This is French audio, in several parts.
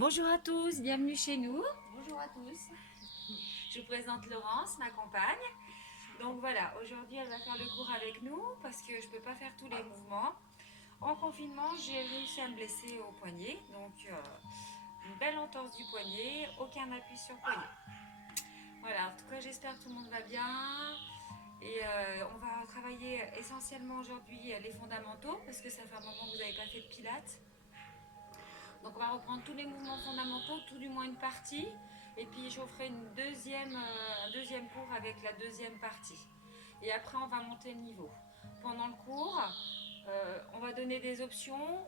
Bonjour à tous, bienvenue chez nous. Bonjour à tous. Je vous présente Laurence, ma compagne. Donc voilà, aujourd'hui elle va faire le cours avec nous parce que je ne peux pas faire tous les mouvements. En confinement, j'ai réussi à me blesser au poignet. Donc une belle entorse du poignet, aucun appui sur le poignet. Voilà, en tout cas j'espère que tout le monde va bien. Et on va travailler essentiellement aujourd'hui les fondamentaux parce que ça fait un moment que vous n'avez pas fait de pilates. Donc on va reprendre tous les mouvements fondamentaux, tout du moins une partie. Et puis je vous ferai un deuxième cours avec la deuxième partie. Et après on va monter le niveau. Pendant le cours, on va donner des options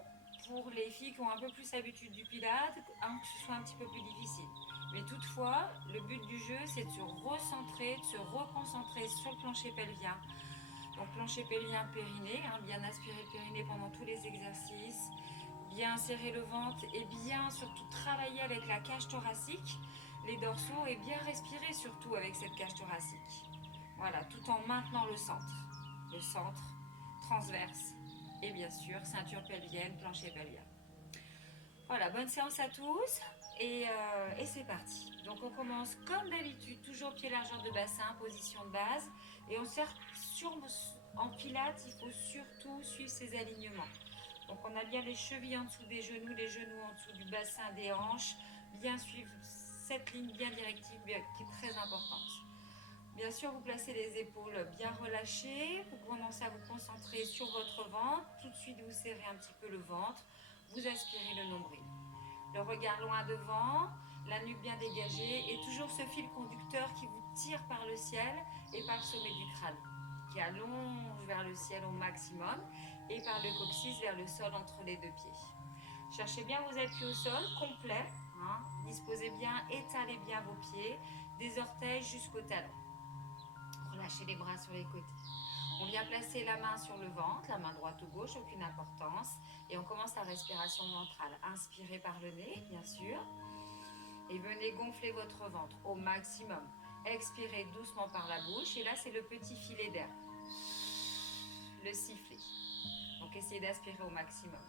pour les filles qui ont un peu plus l'habitude du pilate, que ce soit un petit peu plus difficile. Mais toutefois, le but du jeu, c'est de se recentrer, de se reconcentrer sur le plancher pelvien. Donc plancher pelvien, périnée, bien aspirer le périnée pendant tous les exercices, bien serrer le ventre et bien surtout travailler avec la cage thoracique, les dorsaux et bien respirer surtout avec cette cage thoracique. Voilà, tout en maintenant le centre transverse et bien sûr ceinture pelvienne, plancher pelvien. Voilà, bonne séance à tous et c'est parti. Donc on commence comme d'habitude, toujours pied largeur de bassin, position de base et on sert en pilates, il faut surtout suivre ces alignements. Donc on a bien les chevilles en dessous des genoux, les genoux en dessous du bassin, des hanches, bien suivre cette ligne bien directive qui est très importante. Bien sûr, vous placez les épaules bien relâchées, vous commencez à vous concentrer sur votre ventre, tout de suite vous serrez un petit peu le ventre, vous aspirez le nombril. Le regard loin devant, la nuque bien dégagée et toujours ce fil conducteur qui vous tire par le ciel et par le sommet du crâne, qui allonge vers le ciel au maximum et par le coccyx vers le sol entre les deux pieds. Cherchez bien vos appuis au sol, complets, disposez bien, étalez bien vos pieds, des orteils jusqu'au talon. Relâchez les bras sur les côtés. On vient placer la main sur le ventre, la main droite ou gauche, aucune importance. Et on commence la respiration ventrale. Inspirez par le nez, bien sûr. Et venez gonfler votre ventre au maximum. Expirez doucement par la bouche. Et là, c'est le petit filet d'air. Le sifflet. Donc, essayez d'aspirer au maximum.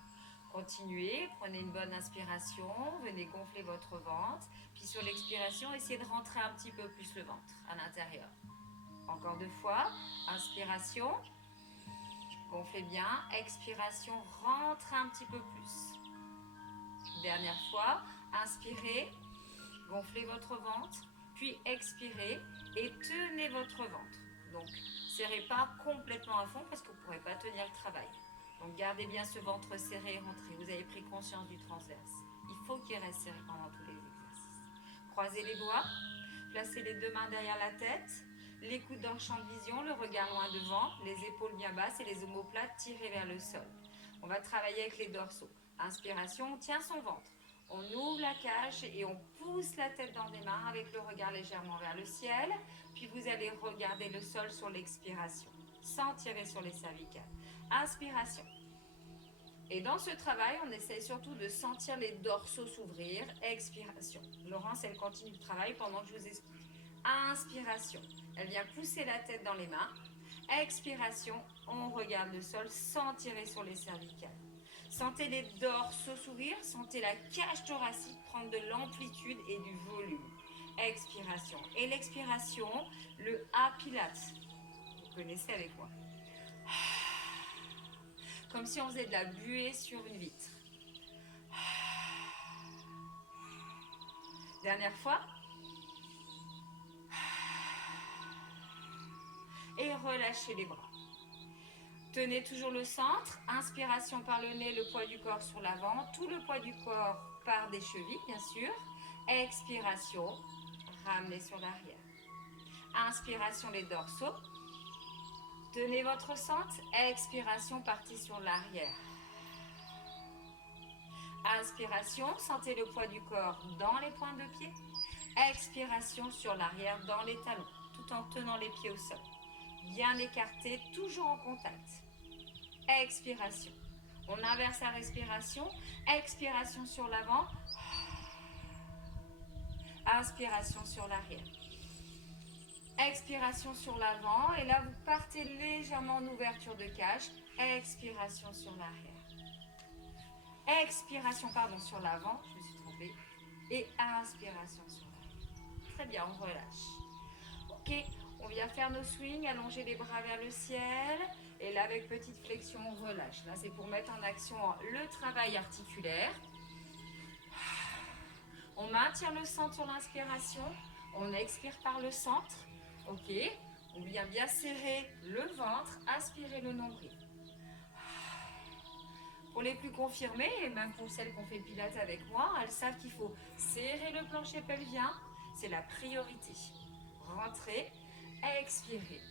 Continuez, prenez une bonne inspiration, venez gonfler votre ventre. Puis sur l'expiration, essayez de rentrer un petit peu plus le ventre à l'intérieur. Encore deux fois, inspiration, gonflez bien, expiration, rentrez un petit peu plus. Dernière fois, inspirez, gonflez votre ventre, puis expirez et tenez votre ventre. Donc, serrez pas complètement à fond parce que vous ne pourrez pas tenir le travail. Donc, gardez bien ce ventre serré et rentré. Vous avez pris conscience du transverse. Il faut qu'il reste serré pendant tous les exercices. Croisez les doigts, placez les deux mains derrière la tête, les coudes dans le champ de vision, le regard loin devant, les épaules bien basses et les omoplates tirées vers le sol. On va travailler avec les dorsaux. Inspiration, on tient son ventre. On ouvre la cage et on pousse la tête dans les mains avec le regard légèrement vers le ciel. Puis vous allez regarder le sol sur l'expiration, sans tirer sur les cervicales. Inspiration. Et dans ce travail, on essaie surtout de sentir les dorsaux s'ouvrir. Expiration. Laurence, elle continue le travail pendant que je vous explique. Inspiration. Elle vient pousser la tête dans les mains. Expiration. On regarde le sol sans tirer sur les cervicales. Sentez les dorsaux s'ouvrir. Sentez la cage thoracique prendre de l'amplitude et du volume. Expiration. Et l'expiration, le A Pilates. Vous connaissez avec moi. Comme si on faisait de la buée sur une vitre. Dernière fois. Et relâchez les bras. Tenez toujours le centre. Inspiration par le nez, le poids du corps sur l'avant. Tout le poids du corps part des chevilles, bien sûr. Expiration. Ramenez sur l'arrière. Inspiration, les dorsaux. Tenez votre centre. Expiration, partez sur l'arrière. Inspiration, sentez le poids du corps dans les pointes de pied. Expiration sur l'arrière dans les talons, tout en tenant les pieds au sol. Bien écarté, toujours en contact. Expiration. On inverse la respiration. Expiration sur l'avant. Inspiration sur l'arrière. Expiration sur l'avant. Et là, vous partez légèrement en ouverture de cage. Expiration sur l'arrière. Expiration, pardon, sur l'avant. Je me suis trompée. Et inspiration sur l'œil. Très bien, on relâche. Ok, on vient faire nos swings, allonger les bras vers le ciel. Et là, avec petite flexion, on relâche. Là, c'est pour mettre en action le travail articulaire. On maintient le centre sur l'inspiration. On expire par le centre. Ok, on vient bien serrer le ventre, aspirer le nombril. Pour les plus confirmés, et même pour celles qui ont fait le pilates avec moi, elles savent qu'il faut serrer le plancher pelvien. C'est la priorité. Rentrer, expirer.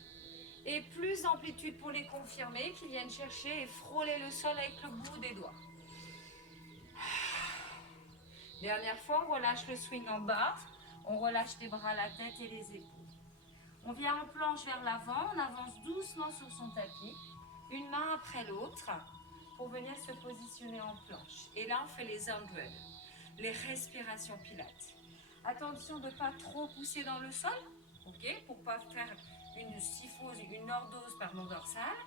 Et plus d'amplitude pour les confirmés qui viennent chercher et frôler le sol avec le bout des doigts. Dernière fois, on relâche le swing en bas. On relâche les bras, la tête et les épaules. On vient en planche vers l'avant. On avance doucement sur son tapis. Une main après l'autre pour venir se positionner en planche. Et là, on fait les ungles, les respirations pilates. Attention de ne pas trop pousser dans le sol, ok, pour ne pas faire une syphose, une lordose dorsale,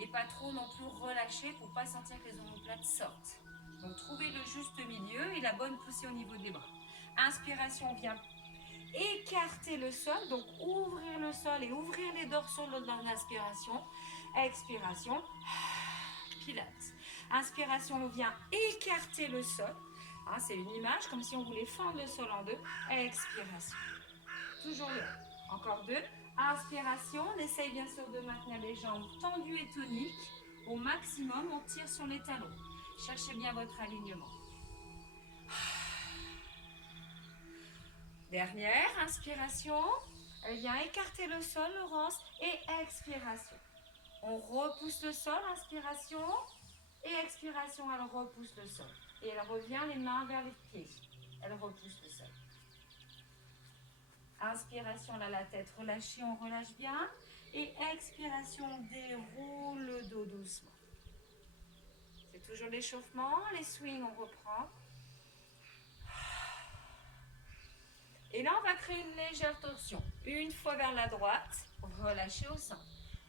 et pas trop non plus relâcher pour ne pas sentir que les omoplates sortent. Donc, trouvez le juste milieu et la bonne poussée au niveau des bras. Inspiration, on vient écarter le sol, donc ouvrir le sol et ouvrir les dorsaux dans l'inspiration. Expiration, pilates. Inspiration, on vient écarter le sol. Hein, c'est une image comme si on voulait fendre le sol en deux. Expiration. Toujours là. Encore deux. Inspiration, on essaye bien sûr de maintenir les jambes tendues et toniques. Au maximum, on tire sur les talons. Cherchez bien votre alignement. Dernière, inspiration. Elle vient écarter le sol, Laurence. Et expiration. On repousse le sol, inspiration. Et expiration, elle repousse le sol. Et elle revient les mains vers les pieds. Elle repousse le sol. Inspiration, là, la tête relâchée, on relâche bien. Et expiration, on déroule le dos doucement. C'est toujours l'échauffement, les swings, on reprend. Et là, on va créer une légère torsion. Une fois vers la droite, relâchez au centre.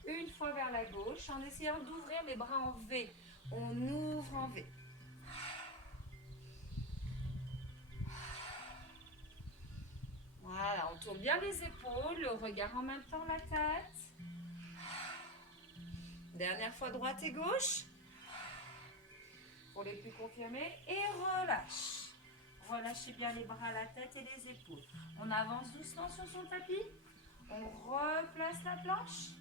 Une fois vers la gauche, en essayant d'ouvrir les bras en V. On ouvre en V. Voilà, on tourne bien les épaules, le regard en même temps, la tête. Dernière fois, droite et gauche. Pour les plus confirmés. Et relâche. Relâchez bien les bras, la tête et les épaules. On avance doucement sur son tapis. On replace la planche.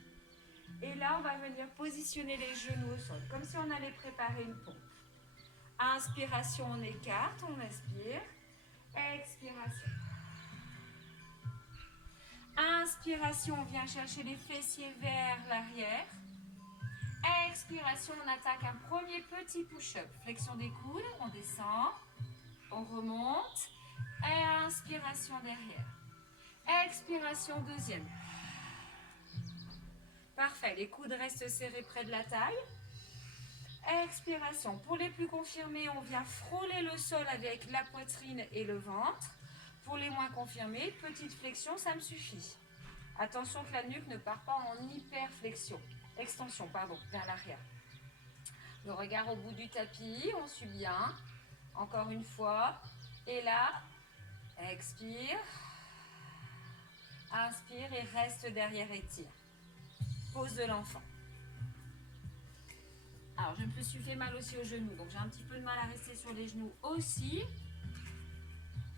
Et là, on va venir positionner les genoux au sol, comme si on allait préparer une pompe. Inspiration, on écarte, on inspire. Expiration. Inspiration, on vient chercher les fessiers vers l'arrière. Expiration, on attaque un premier petit push-up. Flexion des coudes, on descend, on remonte. Et inspiration derrière. Expiration, deuxième. Parfait, les coudes restent serrés près de la taille. Expiration. Pour les plus confirmés, on vient frôler le sol avec la poitrine et le ventre. Pour les moins confirmés, petite flexion, ça me suffit. Attention que la nuque ne part pas en hyperflexion. Extension, pardon, vers l'arrière. Le regard au bout du tapis, on suit bien. Encore une fois. Et là, expire. Inspire et reste derrière, étire. Pose de l'enfant. Alors, je me suis fait mal aussi aux genoux, donc j'ai un petit peu de mal à rester sur les genoux aussi.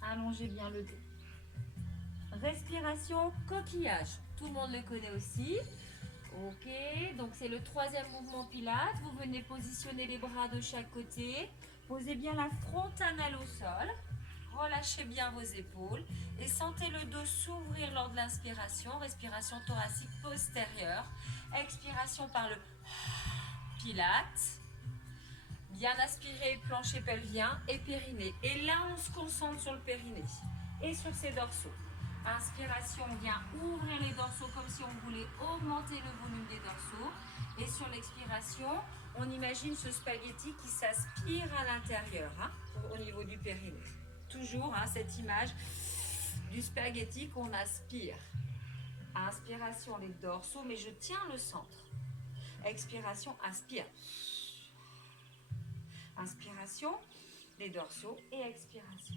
Allongez bien le dos. Respiration coquillage. Tout le monde le connaît aussi. Ok, donc c'est le troisième mouvement pilates. Vous venez positionner les bras de chaque côté. Posez bien la frontale au sol. Relâchez bien vos épaules. Et sentez le dos s'ouvrir lors de l'inspiration. Respiration thoracique postérieure. Expiration par le pilates. Bien aspirer, plancher pelvien et périnée. Et là, on se concentre sur le périnée et sur ses dorsaux. Inspiration, on vient ouvrir les dorsaux comme si on voulait augmenter le volume des dorsaux. Et sur l'expiration, on imagine ce spaghetti qui s'aspire à l'intérieur, hein, au niveau du périnée. Toujours hein, cette image du spaghetti qu'on aspire. Inspiration, les dorsaux, mais je tiens le centre. Expiration, inspire. Inspiration, les dorsaux et expiration.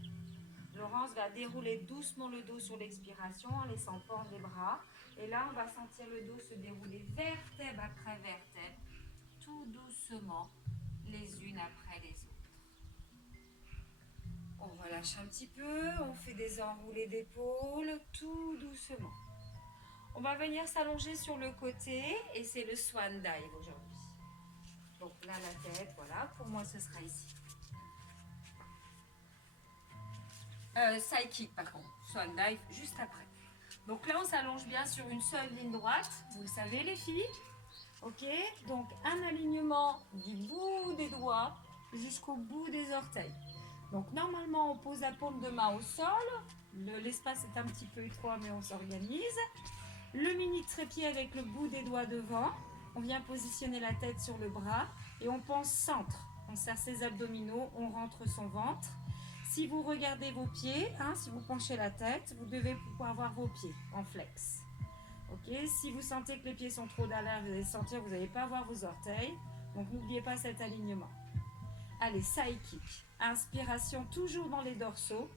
Laurence va dérouler doucement le dos sur l'expiration en laissant pendre les bras. Et là, on va sentir le dos se dérouler vertèbre après vertèbre, tout doucement, les unes après les autres. On relâche un petit peu, on fait des enroulés d'épaules, tout doucement. On va venir s'allonger sur le côté et c'est le Swan Dive aujourd'hui. Donc là, la tête, voilà, pour moi, ce sera ici. Side kick, par contre. Swan Dive, juste après. Donc là, on s'allonge bien sur une seule ligne droite. Vous le savez, les filles. Ok, donc un alignement du bout des doigts jusqu'au bout des orteils. Donc normalement, on pose la paume de main au sol. L'espace est un petit peu étroit, mais on s'organise. Le mini trépied avec le bout des doigts devant. On vient positionner la tête sur le bras et on pense centre. On serre ses abdominaux, on rentre son ventre. Si vous regardez vos pieds, si vous penchez la tête, vous devez pouvoir voir vos pieds en flex. Ok, si vous sentez que les pieds sont trop d'alerte, vous allez sentir que vous n'allez pas voir vos orteils. Donc n'oubliez pas cet alignement. Allez, side kick. Inspiration toujours dans les dorsaux.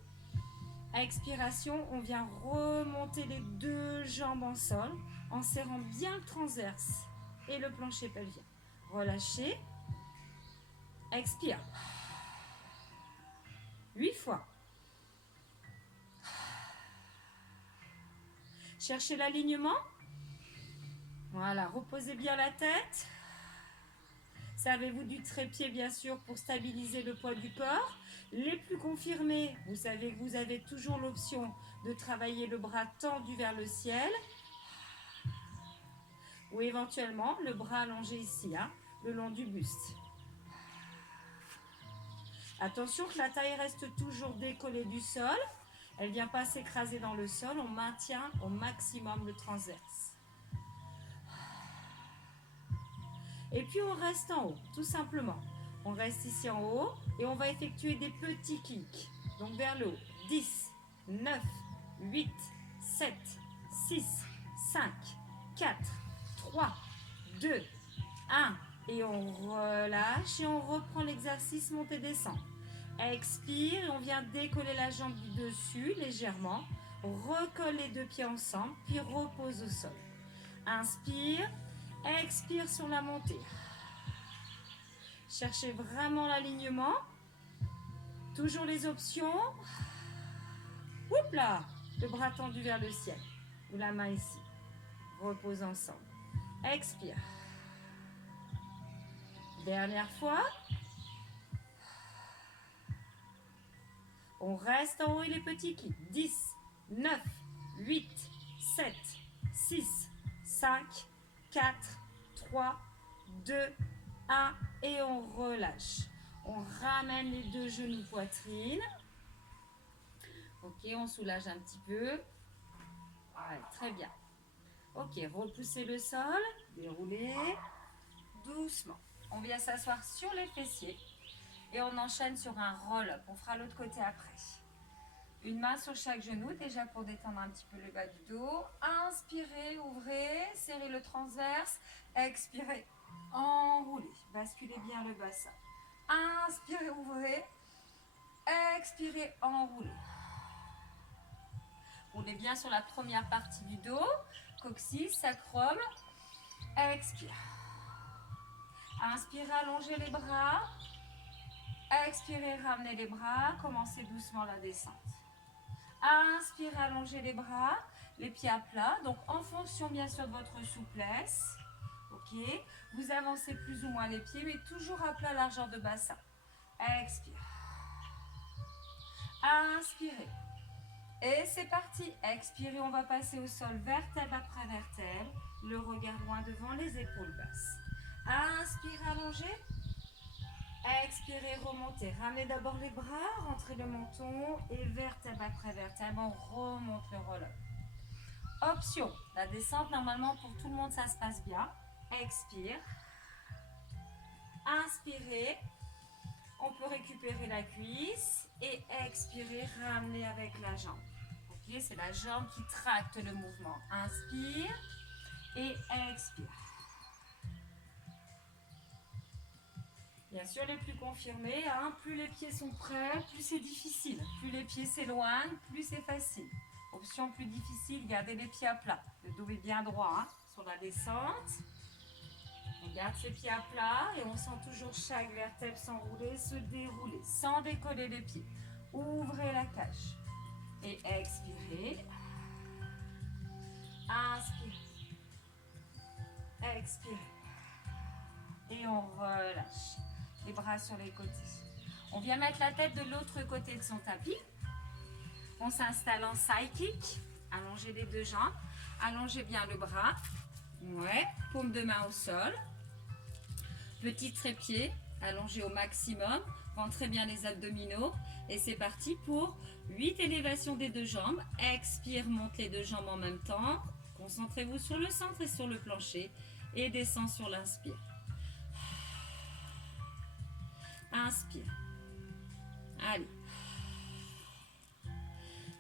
Expiration, on vient remonter les deux jambes en sol en serrant bien le transverse et le plancher pelvien. Relâchez. Expire. 8 fois. Cherchez l'alignement. Voilà, reposez bien la tête. Servez-vous du trépied bien sûr pour stabiliser le poids du corps. Les plus confirmés, vous savez que vous avez toujours l'option de travailler le bras tendu vers le ciel. Ou éventuellement le bras allongé ici, le long du buste. Attention que la taille reste toujours décollée du sol. Elle ne vient pas s'écraser dans le sol. On maintient au maximum le transverse. Et puis on reste en haut, tout simplement. On reste ici en haut et on va effectuer des petits kicks. Donc vers le haut. 10, 9, 8, 7, 6, 5, 4, 3, 2, 1. Et on relâche et on reprend l'exercice montée-descente. Expire et on vient décoller la jambe du dessus légèrement. Recolle les deux pieds ensemble, puis repose au sol. Inspire, expire sur la montée. Cherchez vraiment l'alignement. Toujours les options. Oups là, le bras tendu vers le ciel. Ou la main ici. Repose ensemble. Expire. Dernière fois. On reste en haut et les petits kicks. 10, 9, 8, 7, 6, 5, 4, 3, 2, 1. Et on relâche. On ramène les deux genoux poitrine. Ok, on soulage un petit peu. Ouais, très bien. Ok, repoussez le sol. Déroulez. Doucement. On vient s'asseoir sur les fessiers. Et on enchaîne sur un roll-up. On fera l'autre côté après. Une main sur chaque genou, déjà pour détendre un petit peu le bas du dos. Inspirez, ouvrez, serrez le transverse. Expirez, enroulez. Basculez bien le bassin. Inspirez, ouvrez. Expirez, enroulez. Roulez bien sur la première partie du dos. Coccyx, sacrum. Expire. Inspirez, allongez les bras. Expirez, ramenez les bras, commencez doucement la descente. Inspirez, allongez les bras, les pieds à plat. Donc en fonction bien sûr de votre souplesse, ok, vous avancez plus ou moins les pieds, mais toujours à plat, largeur de bassin. Expire. Inspirez. Et c'est parti. Expirez, on va passer au sol, vertèbre après vertèbre. Le regard loin devant, les épaules basses. Inspirez, allongez. Expirez, remontez. Ramenez d'abord les bras, rentrez le menton et vertèbre après vertèbre, on remonte le roll-up. Option, la descente, normalement pour tout le monde, ça se passe bien. Expire. Inspirez. On peut récupérer la cuisse et expirer, ramener avec la jambe. Ok, c'est la jambe qui tracte le mouvement. Inspire et expire. Bien sûr, les plus confirmés, plus les pieds sont prêts, plus c'est difficile. Plus les pieds s'éloignent, plus c'est facile. Option plus difficile, gardez les pieds à plat. Le dos est bien droit hein, sur la descente. On garde ses pieds à plat et on sent toujours chaque vertèbre s'enrouler, se dérouler, sans décoller les pieds. Ouvrez la cage et expirez. Inspirez. Expirez. Et on relâche. Les bras sur les côtés. On vient mettre la tête de l'autre côté de son tapis. On s'installe en side kick. Allongez les deux jambes. Allongez bien le bras. Ouais. Paume de main au sol. Petit trépied. Allongez au maximum. Rentrez bien les abdominaux. Et c'est parti pour 8 élévations des deux jambes. Expire, monte les deux jambes en même temps. Concentrez-vous sur le centre et sur le plancher. Et descend sur l'inspire. Inspire. Allez.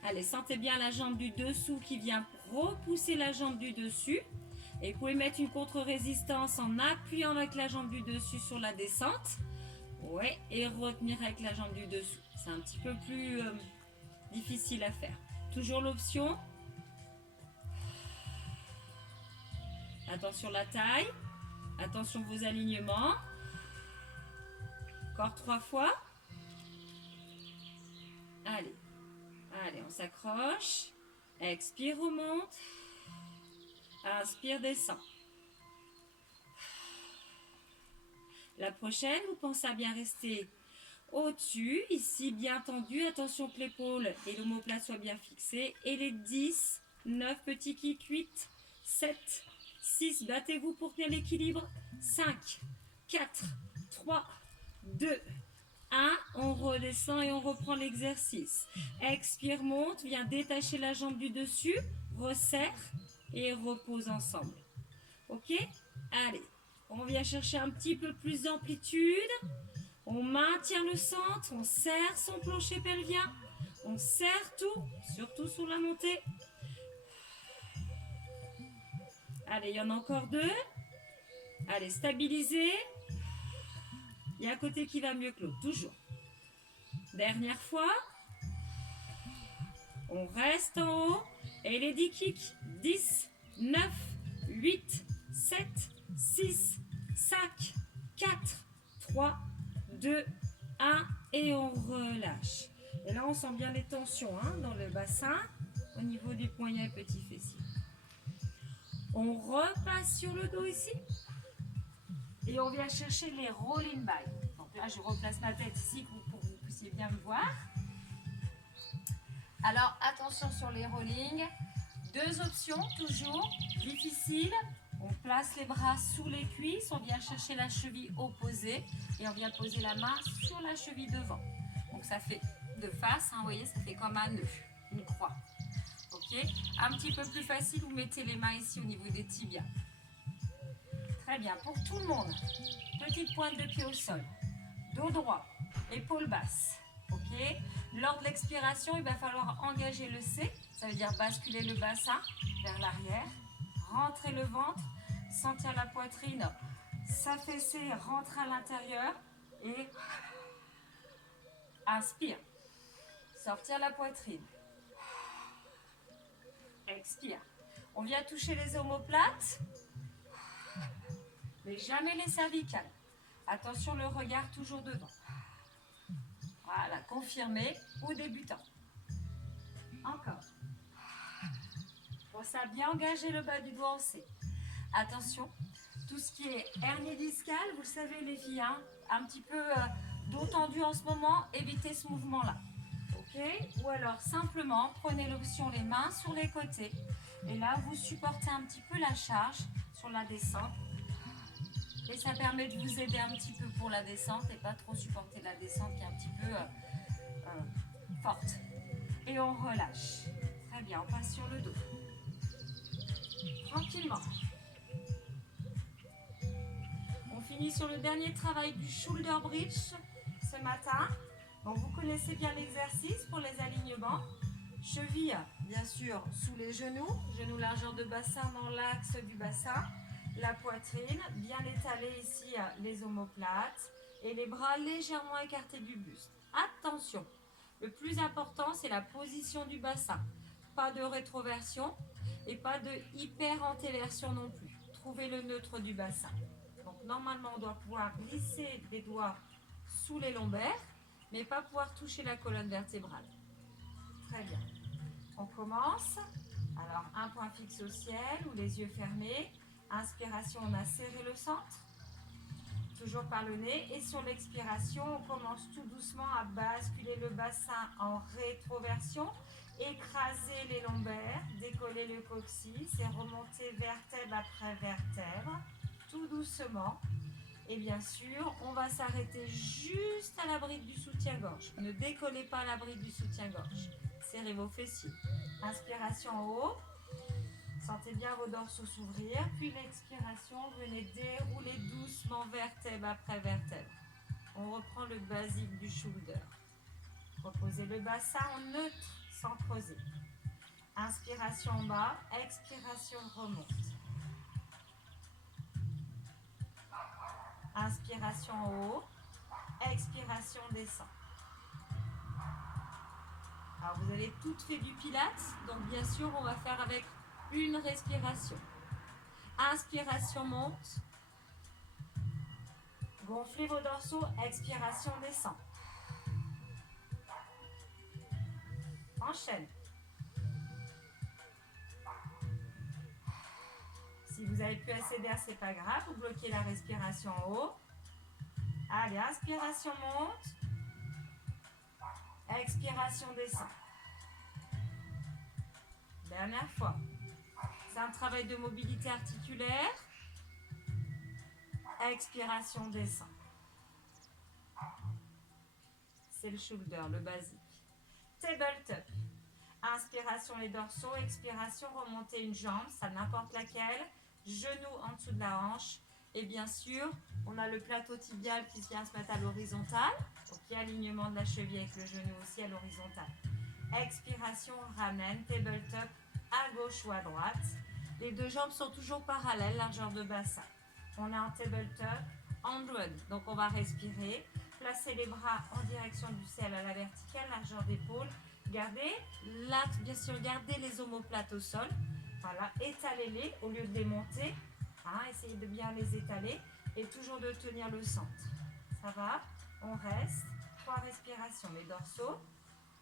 Allez, sentez bien la jambe du dessous qui vient repousser la jambe du dessus. Et vous pouvez mettre une contre-résistance en appuyant avec la jambe du dessus sur la descente. Ouais, et retenir avec la jambe du dessous. C'est un petit peu plus difficile à faire. Toujours l'option. Attention la taille. Attention vos alignements. Encore 3 fois. Allez. Allez, on s'accroche. Expire, remonte. Inspire, descend. La prochaine, vous pensez à bien rester au-dessus, ici bien tendu. Attention que l'épaule et l'omoplate soient bien fixées. Et les 10, 9 petits kicks, 8, 7, 6. Battez-vous pour tenir l'équilibre. 5, 4, 3, 2, 1. On redescend et on reprend l'exercice. Expire, monte, viens détacher la jambe du dessus. Resserre et repose ensemble. Ok? Allez. On vient chercher un petit peu plus d'amplitude. On maintient le centre. On serre son plancher pelvien. On serre tout, surtout sur la montée. Allez, il y en a encore 2. Allez, stabilisez. Il y a un côté qui va mieux que l'autre, toujours. Dernière fois. On reste en haut. Et les 10 kicks. 10, 9, 8, 7, 6, 5, 4, 3, 2, 1. Et on relâche. Et là, on sent bien les tensions hein, dans le bassin, au niveau du poignet et petit fessier. On repasse sur le dos ici. Et on vient chercher les rolling by. Donc là, je replace ma tête ici pour que vous puissiez bien me voir. Alors, attention sur les rollings. 2 options, toujours difficiles. On place les bras sous les cuisses. On vient chercher la cheville opposée. Et on vient poser la main sur la cheville devant. Donc, ça fait de face. Hein, vous voyez, ça fait comme un nœud, une croix. Ok. Un petit peu plus facile, vous mettez les mains ici au niveau des tibias. Très bien, pour tout le monde, petite pointe de pied au sol, dos droit, épaules basses, ok. Lors de l'expiration, il va falloir engager le C, ça veut dire basculer le bassin vers l'arrière, rentrer le ventre, sentir la poitrine s'affaisser, rentrer à l'intérieur et inspire, sortir la poitrine, expire. On vient toucher les omoplates. Mais jamais les cervicales. Attention, le regard toujours devant. Voilà, confirmé ou débutant. Encore. Pensez à bien engager le bas du doigt en C. Attention, tout ce qui est hernie discale, vous le savez les filles, hein, un petit peu dos tendu en ce moment, évitez ce mouvement-là. Ok? Ou alors simplement, prenez l'option les mains sur les côtés. Et là, vous supportez un petit peu la charge sur la descente. Et ça permet de vous aider un petit peu pour la descente et pas trop supporter la descente qui est un petit peu forte. Et on relâche. Très bien, on passe sur le dos. Tranquillement. On finit sur le dernier travail du shoulder bridge ce matin. Donc vous connaissez bien l'exercice pour les alignements. Cheville, bien sûr, sous les genoux. Genoux largeur de bassin dans l'axe du bassin. La poitrine, bien étalée ici, les omoplates et les bras légèrement écartés du buste. Attention, Le plus important, c'est la position du bassin. Pas de rétroversion et pas de hyper-antéversion non plus. Trouvez le neutre du bassin. Donc normalement, on doit pouvoir glisser les doigts sous les lombaires, mais pas pouvoir toucher la colonne vertébrale. Très bien. On commence. Alors, un point fixe au ciel ou les yeux fermés. Inspiration, on a serré le centre. Toujours par le nez. Et sur l'expiration, on commence tout doucement à basculer le bassin en rétroversion. Écraser les lombaires, décoller le coccyx et remonter vertèbre après vertèbre. Tout doucement. Et bien sûr, on va s'arrêter juste à la bride du soutien-gorge. Ne décollez pas la bride du soutien-gorge. Serrez vos fessiers. Inspiration en haut. Sentez bien vos dorsaux s'ouvrir. Puis l'expiration, venez dérouler doucement vertèbre après vertèbre. On reprend le basique du shoulder. Reposez le bassin en neutre sans creuser. Inspiration en bas, expiration remonte. Inspiration en haut, expiration descend. Alors vous avez toutes fait du pilates, donc bien sûr on va faire avec une respiration. Inspiration monte. Gonflez vos dorsaux, expiration descend. Enchaîne. Si vous avez plus assez d'air, c'est pas grave, vous bloquez la respiration en haut. Allez, inspiration monte. Expiration descend. Dernière fois. C'est un travail de mobilité articulaire. Expiration descend. C'est le shoulder, le basique. Tabletop. Inspiration les dorsaux, expiration remonter une jambe, ça n'importe laquelle. Genou en dessous de la hanche. Et bien sûr, on a le plateau tibial qui vient se mettre à l'horizontale. Donc il y a alignement de la cheville avec le genou aussi à l'horizontale. Expiration, ramène, tabletop à gauche ou à droite. Les deux jambes sont toujours parallèles, largeur de bassin. On est en tabletop, 100. Donc on va respirer. Placez les bras en direction du ciel à la verticale, largeur d'épaule. Gardez l'axe, bien sûr, gardez les omoplates au sol. Voilà, étalez-les au lieu de les monter. Hein, essayez de bien les étaler et toujours de tenir le centre. Ça va? On reste. 3 respirations. Les dorsaux.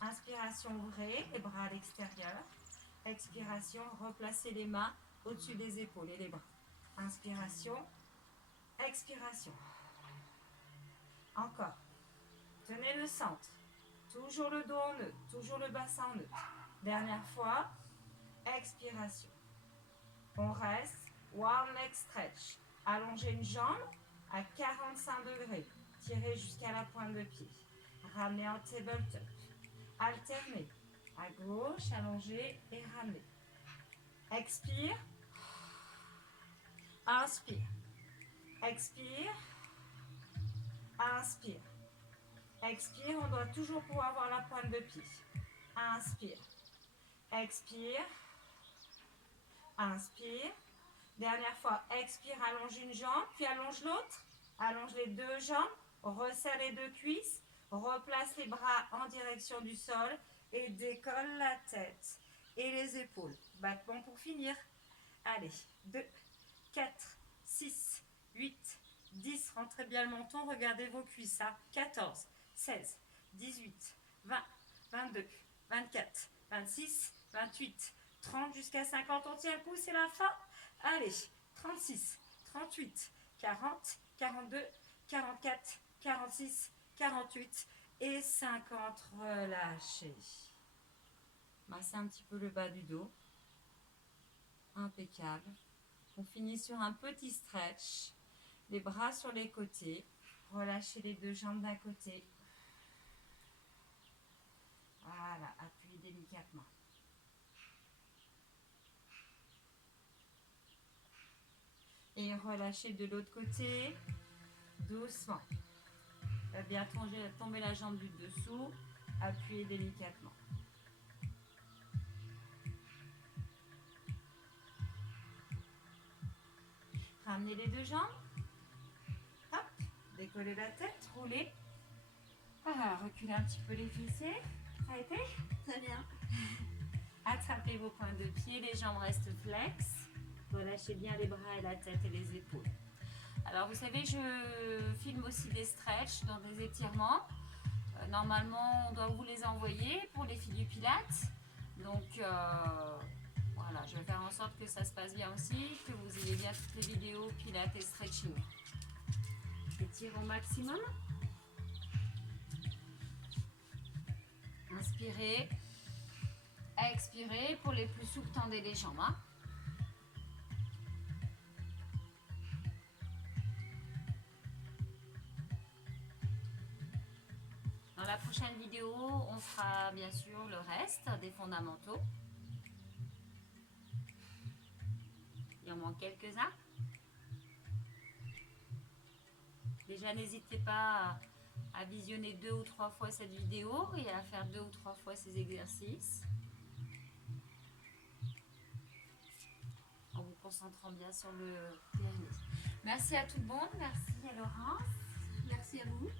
Inspiration, ouvrez les bras à l'extérieur. Expiration, replacez les mains au-dessus des épaules et les bras. Inspiration, expiration. Encore. Tenez le centre. Toujours le dos en neutre, toujours le bassin en neutre. Dernière fois, expiration. On reste, one leg stretch. Allongez une jambe à 45 degrés. Tirez jusqu'à la pointe de pied. Ramenez en tabletop. Alternez. À gauche, allongez et ramenez. Expire. Inspire. Expire. Inspire. Expire, on doit toujours pouvoir avoir la pointe de pied. Inspire. Expire. Inspire. Dernière fois, expire, allonge une jambe, puis allonge l'autre. Allonge les deux jambes, resserre les deux cuisses, replace les bras en direction du sol et décolle la tête et les épaules. Battement pour finir. Allez, 2, 4, 6, 8, 10. Rentrez bien le menton, regardez vos cuisses. 14, 16, 18, 20, 22, 24, 26, 28, 30 jusqu'à 50. On tient le coup, c'est la fin. Allez, 36, 38, 40, 42, 44, 46, 48 et 50. Relâchez. Massez un petit peu le bas du dos. Impeccable. On finit sur un petit stretch. Les bras sur les côtés. Relâchez les deux jambes d'un côté. Voilà, appuyez délicatement. Et relâchez de l'autre côté, doucement. Bien tomber la jambe du dessous, appuyez délicatement. Ramenez les deux jambes. Hop, décollez la tête, roulez. Reculez un petit peu les fessiers. Ça a été? Très bien. Attrapez vos pointes de pied, les jambes restent flex. Relâchez bien les bras et la tête et les épaules. Alors vous savez, je filme aussi des stretches dans des étirements. Normalement, on doit vous les envoyer pour les filles du Pilates. Donc voilà, je vais faire en sorte que ça se passe bien aussi, que vous ayez bien toutes les vidéos Pilates et stretching. Étire au maximum. Inspirez. Expirez. Pour les plus souples, tendez les jambes. Hein. Dans la prochaine vidéo, on fera bien sûr le reste des fondamentaux. Il en manque quelques-uns. Déjà, n'hésitez pas à visionner 2 ou 3 fois cette vidéo et à faire 2 ou 3 fois ces exercices. En vous concentrant bien sur le dernier. Merci à tout le monde. Merci à Laurence. Merci à vous.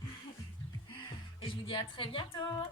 Et je vous dis à très bientôt.